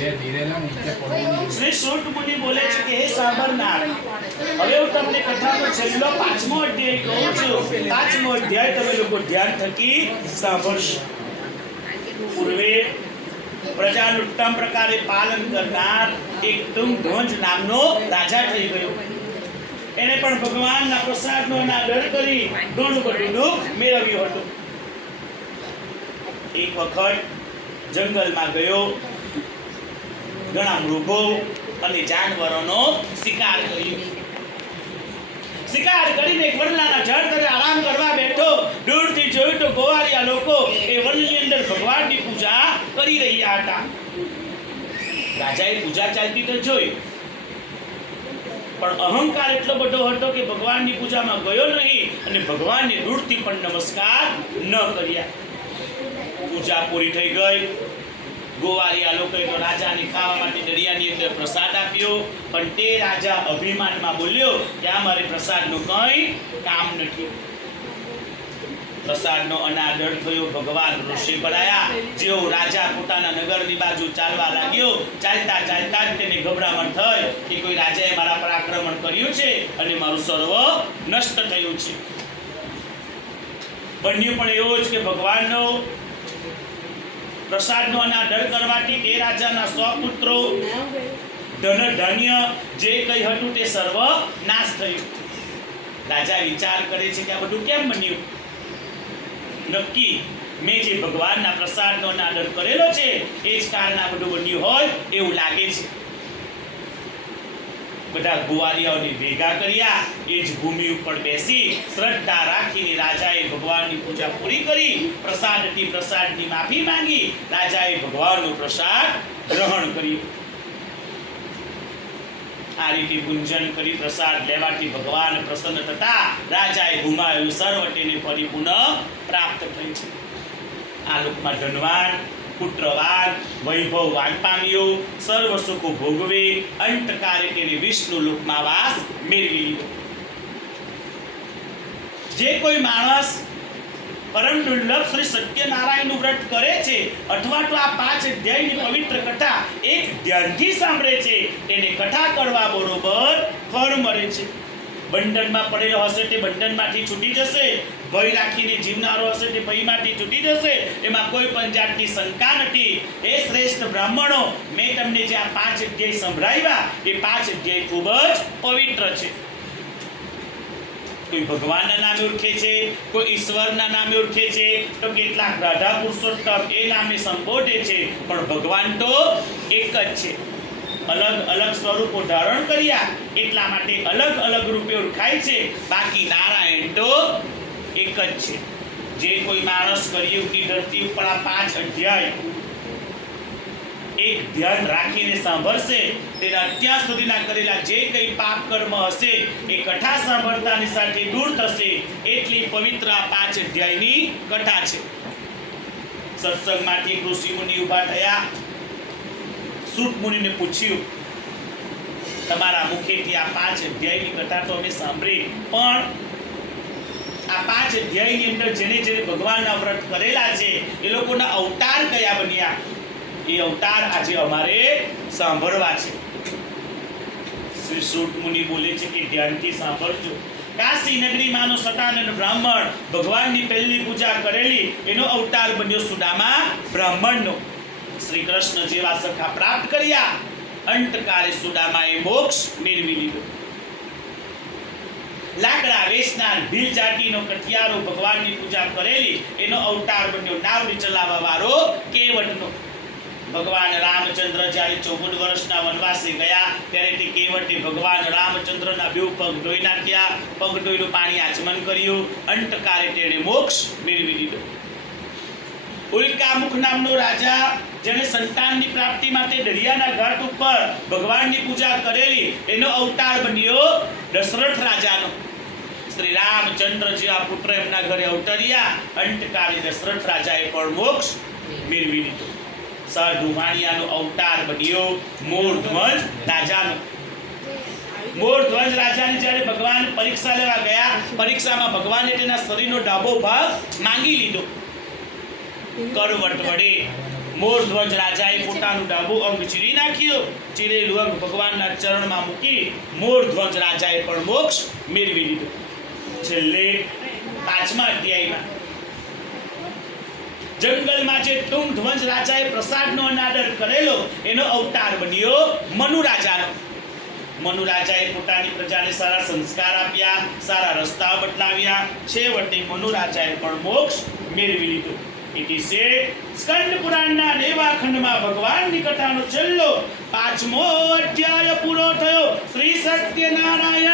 શ્રી સૂત મુનિ બોલે છે કે હે સાંભળનાર, હવે હું તમને કથાનો છેલ્લો 5મો અધ્યાય કહું છું. 5મો અધ્યાય તમે લોકો ધ્યાન થકી સાંભળશો. પૂર્વે પ્રજાનું ઉત્તમ પ્રકારે પાલન કરનાર એક ધ્વજ નામનો રાજા થઈ ગયો. એને પણ ભગવાનના પ્રસાદનો આદર કરી ઘણું બધું દુઃખ મેળવ્યું હતું. એક વખત જંગલમાં ગયો, ઘણા મૃગો અને જાનવરોનો શિકાર કર્યો. શિકાર કરીને એક વડલાના ઝાડ તળે આરામ કરવા બેઠો. દૂરથી જોયું તો ગોવાળિયા લોકો એ વડની અંદર ભગવાનની પૂજા કરી રહ્યા હતા. રાજાએ પૂજા ચાલતી તો જોઈ, પણ અહંકાર એટલો બધો હતો કે ભગવાનની પૂજામાં ગયો નહીં અને ભગવાનને દૂરથી પણ નમસ્કાર ન કર્યા. પૂજા પૂરી થઈ ગઈ. ગોવાળિયા લોકોએ તો રાજાને ખાવા માટે દરિયાની અંદર પ્રસાદ આપ્યો, પણ તે રાજા અભિમાનમાં બોલ્યો કે આ મારે પ્રસાદનું કંઈ કામ નથી. પ્રસાદનો અનાદર થયો. ભગવાન ઋષિ ભરાયા. જેવો રાજા પોતાના નગરની બાજુ ચાલવા લાગ્યો, ચાલતા ચાલતા જ તેને ગભરામણ થઈ કે કોઈ રાજાએ મારા પર આક્રમણ કર્યું છે અને મારું સર્વ નષ્ટ થયું છે. બન્યું પણ એવો જ કે ભગવાનનો પ્રસાદનો અનાદર કરવાથી તે રાજાના 100 પુત્રો, ધન ધાન્ય જે કંઈ હતું તે સર્વ નાશ થયું. રાજા વિચાર કરે છે કે આ બધું કેમ બન્યું? નક્કી મેં જે ભગવાનના પ્રસાદનો અનાદર કરેલો છે એ જ કારણે આ બધું બન્યું હોય એવું લાગે છે. બધા ગોવાળિયાઓને ભેગા કર્યા. એ જ ભૂમિ ઉપર બેસી શ્રદ્ધા રાખીને રાજાએ ભગવાનની પૂજા પૂરી કરી. પ્રસાદની માફી માંગી. રાજાએ ભગવાનનો પ્રસાદ ગ્રહણ કર્યો. આ રીતે પૂજન કરી પ્રસાદ લેવાથી ભગવાન પ્રસન્ન થતા રાજાએ ગુમાવેલું સર્વ તેને ફરી પુનઃ પ્રાપ્ત થયું. આ લોકમાં ધનવાન, પુત્રવાન, વૈભવવાન પામ્યો, સર્વ સુખો ભોગવે, અંતકાલે તેને વિષ્ણુ લોકમાં વાસ મેળવી લીધો. જે કોઈ માણસ પરમ દુર્લભ શ્રી સત્યનારાયણનું વ્રત કરે છે અથવા તો આ 5 અધ્યાયની પવિત્ર કથા એક ધ્યાનથી સાંભળે છે, તેને કથા કરવા બરોબર ફળ મળે છે. બંધનમાં પડેલો હશે તે બંધનમાંથી છૂટી જશે. ભય રાખીને જીવનારો હશે તે ભયમાંથી છૂટી જશે. એમાં કોઈ પણ જાતની શંકા નથી. એ શ્રેષ્ઠ બ્રાહ્મણો, મેં તમને જે આ 5 અધ્યાય સંભળાવ્યા એ 5 અધ્યાય ખૂબ જ પવિત્ર છે. કોઈ ભગવાનના નામે ઓળખે છે, કોઈ ઈશ્વરના નામે ઓળખે છે, તો કેટલાક રાધા પુરુષોત્તમ એ નામે સંબોધે છે, પણ ભગવાન તો એક જ છે. અલગ અલગ સ્વરૂપો ધારણ કર્યા એટલા માટે અલગ અલગ રૂપે ઓળખાય છે, બાકી નારાયણ તો એક જ છે. જે કોઈ માણસ કળિયુગની ધરતી ઉપર આ 5 અધ્યાય એક ધ્યાન રાખીને સાંભળશે, તેના અત્યાર સુધીના કરેલા જે કંઈ પાપ કર્મ હશે એ કથા સાંભળતાની સાથે દૂર થશે. એટલી પવિત્ર આ 5 અધ્યાયની કથા છે. સત્સંગમાંથી ઋષિ મુનિ ઊભા થયા. સૂત મુનિને પૂછ્યું, તમારા મુખેથી આ 5 અધ્યાયની કથા તો અમે સાંભળી, પણ આ 5 અધ્યાયની અંદર જેને જેને ભગવાનના વ્રત કરેલા છે એ લોકોના અવતાર કયા બન્યા, એ અવતાર આજે અમારે સાંભળવા છે. શ્રી સૂત મુનિ બોલે છે કે ધ્યાનથી સાંભળજો. કાશી નગરીમાંનો સતાનંદ બ્રાહ્મણ ભગવાનની પહેલી પૂજા કરેલી એનો અવતાર બન્યો સુદામા બ્રાહ્મણનો. શ્રી કૃષ્ણ જેવા સખા પ્રાપ્ત કર્યા. અંતકાલે સુદામાએ મોક્ષ મેળવી લીધો. લાકડા વેચનાર ભીલ જાતિનો કઠિયારો ભગવાનની પૂજા કરેલી એનો અવતાર બન્યો નાવડી ચલાવવા વાળો કેવટનો. ભગવાન રામચંદ્ર જ્યારે 14 વર્ષના વનવાસે ગયા ત્યારે તે કેવટે ભગવાન રામચંદ્રના 2 પગ ધોઈ નાખ્યા. પગ ધોઈનું પાણી આચમન કર્યું. અંતકાલે તેણે મોક્ષ મેળવી લીધો. ઉલ્કામુખ નામનો રાજા, જેને સંતાનની પ્રાપ્તિ માટે દરિયાના ઘાટ ઉપર ભગવાનની પૂજા કરેલી એનો અવતાર બન્યો દશરથ રાજાનો. શ્રી રામચંદ્ર જેવા પુત્ર એમના ઘરે અવતર્યા. અંતકાલે દશરથ રાજાએ પણ મોક્ષ મેળવી લીધો. સાધુ વાણિયાનો અવતાર બન્યો મોરધ્વજ રાજાનો. મોરધ્વજ રાજાને જ્યારે ભગવાન પરીક્ષા લેવા ગયા, પરીક્ષામાં ભગવાને તેના શરીરનો ડાબો ભાગ માંગી લીધો. કરવટ વડે મોરધ્વજ રાજાએ પોતાનું ડાબું અંગ ચીરી નાખ્યું. ચીરેલું અંગ ભગવાનના ચરણમાં મૂકી મોરધ્વજ રાજાએ પણ મોક્ષ મેળવી લીધો. છેલ્લે 5મા અધ્યાયમાં જંગલમાં જે તુંગધ્વજ રાજાએ પ્રસાદનો અનાદર કરેલો એનો અવતાર બન્યો મનુ રાજાનો. મનુ રાજાએ પોતાની પ્રજાને સારા સંસ્કાર આપ્યા, સારા રસ્તા બદલાવ્યા. છેવટે મનુ રાજાએ પણ મોક્ષ મેળવી લીધો. ઇતિ છે સ્કંદ પુરાણના 9મા ખંડમાં ભગવાનની કથાનો છેલ્લો 5મો અધ્યાય પૂરો થયો. શ્રી સત્યનારાયણ